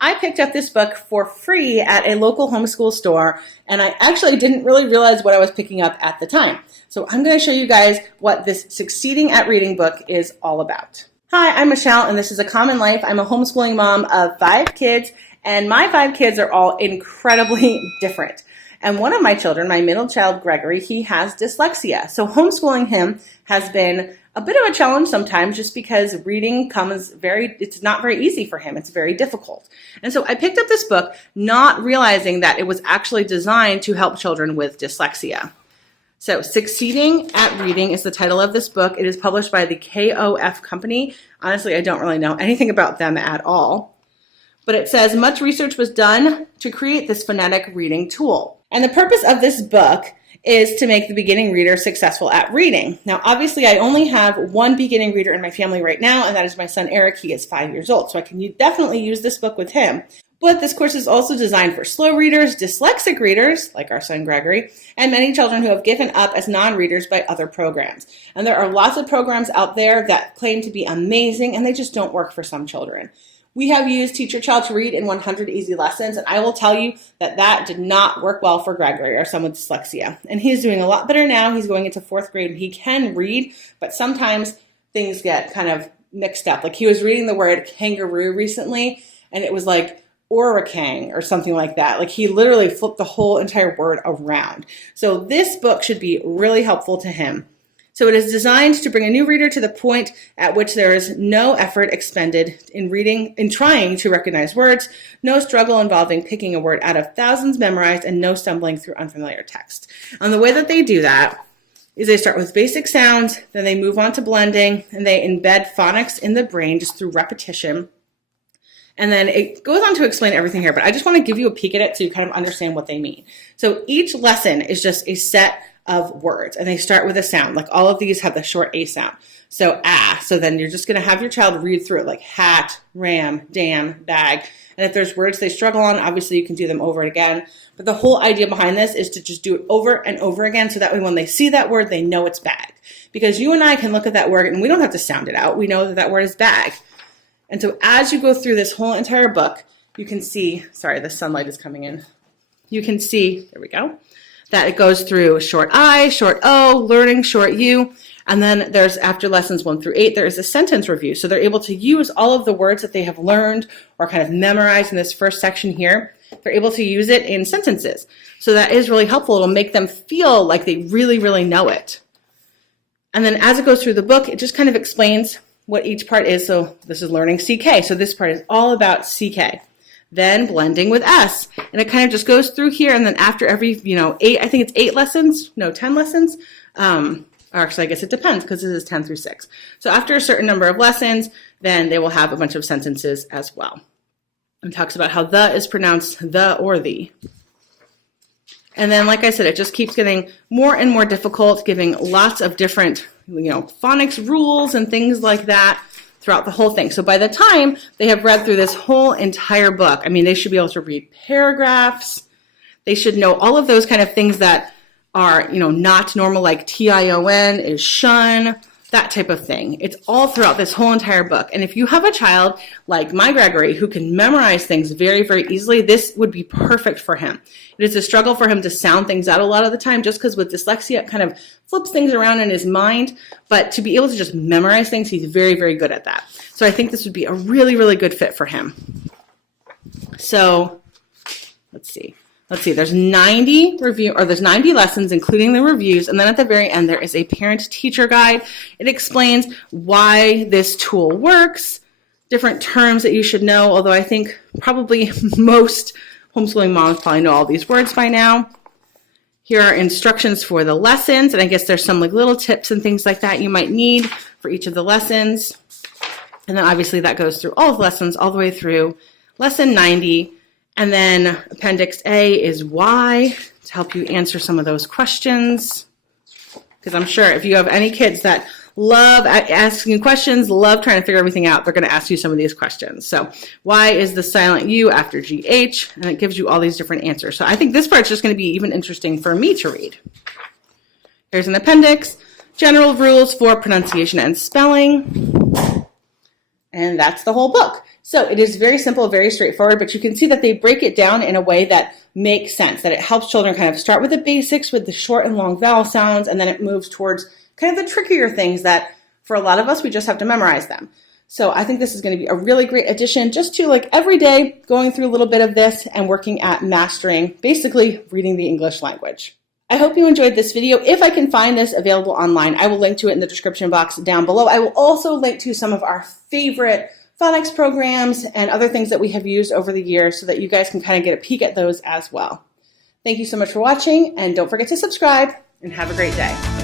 I picked up this book for free at a local homeschool store, and I actually didn't really realize what I was picking up at the time. So I'm going to show you guys what this Succeeding at Reading book is all about. Hi, I'm Michelle, and this is A Common Life. I'm a homeschooling mom of 5 kids, and my 5 kids are all incredibly different. And one of my children, my middle child, Gregory, he has dyslexia. So homeschooling him has been a bit of a challenge sometimes just because reading it's not very easy for him. It's very difficult. And so I picked up this book not realizing that it was actually designed to help children with dyslexia. So Succeeding at Reading is the title of this book. It is published by the KOF company. Honestly, I don't really know anything about them at all. But it says much research was done to create this phonetic reading tool. And the purpose of this book is to make the beginning reader successful at reading. Now, obviously, I only have one beginning reader in my family right now, and that is my son, Eric. He is 5 years old, so I can definitely use this book with him. But this course is also designed for slow readers, dyslexic readers, like our son, Gregory, and many children who have given up as non-readers by other programs. And there are lots of programs out there that claim to be amazing, and they just don't work for some children. We have used Teach Your Child to Read in 100 Easy Lessons, and I will tell you that did not work well for Gregory, our son with dyslexia. And he's doing a lot better now. He's going into 4th grade. He can read, but sometimes things get kind of mixed up. Like he was reading the word kangaroo recently, and it was like orangutang or something like that. Like he literally flipped the whole entire word around. So this book should be really helpful to him. So it is designed to bring a new reader to the point at which there is no effort expended in trying to recognize words, no struggle involving picking a word out of thousands memorized, and no stumbling through unfamiliar text. And the way that they do that is they start with basic sounds, then they move on to blending, and they embed phonics in the brain just through repetition. And then it goes on to explain everything here, but I just want to give you a peek at it so you kind of understand what they mean. So each lesson is just a set of words, and they start with a sound. Like all of these have the short A sound. So so then you're just going to have your child read through it like hat, ram, dam, bag. And if there's words they struggle on, obviously you can do them over again. But the whole idea behind this is to just do it over and over again so that way when they see that word, they know it's bag. Because you and I can look at that word and we don't have to sound it out. We know that that word is bag. And so as you go through this whole entire book, you can see, sorry, the sunlight is coming in. You can see, there we go, that it goes through short I, short O, learning, short U, and then there's after lessons 1 through 8, there is a sentence review. So they're able to use all of the words that they have learned or kind of memorized in this first section here. They're able to use it in sentences. So that is really helpful. It'll make them feel like they really, really know it. And then as it goes through the book, it just kind of explains what each part is. So this is learning CK. So this part is all about CK. Then blending with S. And it kind of just goes through here. And then after every, 8, I think it's 8 lessons, 10 lessons. Or actually, I guess it depends because this is 10 through 6. So after a certain number of lessons, then they will have a bunch of sentences as well. And talks about how the is pronounced the or the. And then, like I said, it just keeps getting more and more difficult, giving lots of different, phonics rules and things like that throughout the whole thing. So by the time they have read through this whole entire book, they should be able to read paragraphs. They should know all of those kind of things that are, not normal, like TION is shun, that type of thing. It's all throughout this whole entire book. And if you have a child like my Gregory who can memorize things very, very easily, this would be perfect for him. It is a struggle for him to sound things out a lot of the time just because with dyslexia, it kind of flips things around in his mind. But to be able to just memorize things, he's very, very good at that. So I think this would be a really, really good fit for him. So let's see, there's 90 lessons, including the reviews. And then at the very end, there is a parent-teacher guide. It explains why this tool works, different terms that you should know, although I think probably most homeschooling moms probably know all these words by now. Here are instructions for the lessons, and I guess there's some little tips and things like that you might need for each of the lessons. And then obviously that goes through all of the lessons all the way through lesson 90. And then Appendix A is why, to help you answer some of those questions. Because I'm sure if you have any kids that love asking questions, love trying to figure everything out, they're going to ask you some of these questions. So why is the silent U after GH? And it gives you all these different answers. So I think this part's just going to be even interesting for me to read. Here's an appendix. General rules for pronunciation and spelling. And that's the whole book. So it is very simple, very straightforward, but you can see that they break it down in a way that makes sense, that it helps children kind of start with the basics, with the short and long vowel sounds, and then it moves towards kind of the trickier things that for a lot of us, we just have to memorize them. So I think this is going to be a really great addition just to like every day going through a little bit of this and working at mastering, basically reading the English language. I hope you enjoyed this video. If I can find this available online, I will link to it in the description box down below. I will also link to some of our favorite phonics programs and other things that we have used over the years so that you guys can kind of get a peek at those as well. Thank you so much for watching, and don't forget to subscribe, and have a great day.